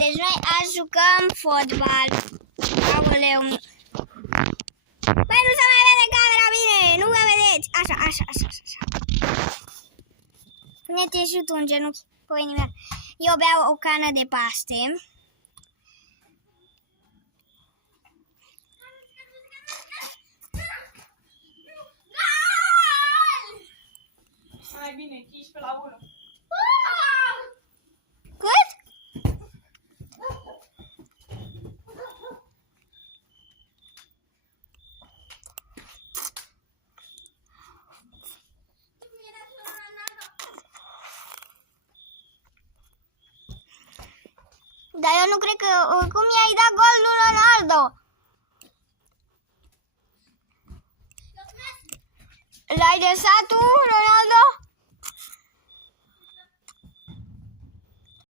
Deci noi azi jucăm fotbal. Aoleu. Băi, nu se mai vede camera bine. Nu mă vedeți. Așa. Pune-te și tu în genunchi. Păi nimic. Eu beau o cană de paste. Mai bine, 15-1. Cât? Dar eu nu cred că... Cum i-ai dat gol lui Ronaldo? L-ai lăsat tu, Ronaldo?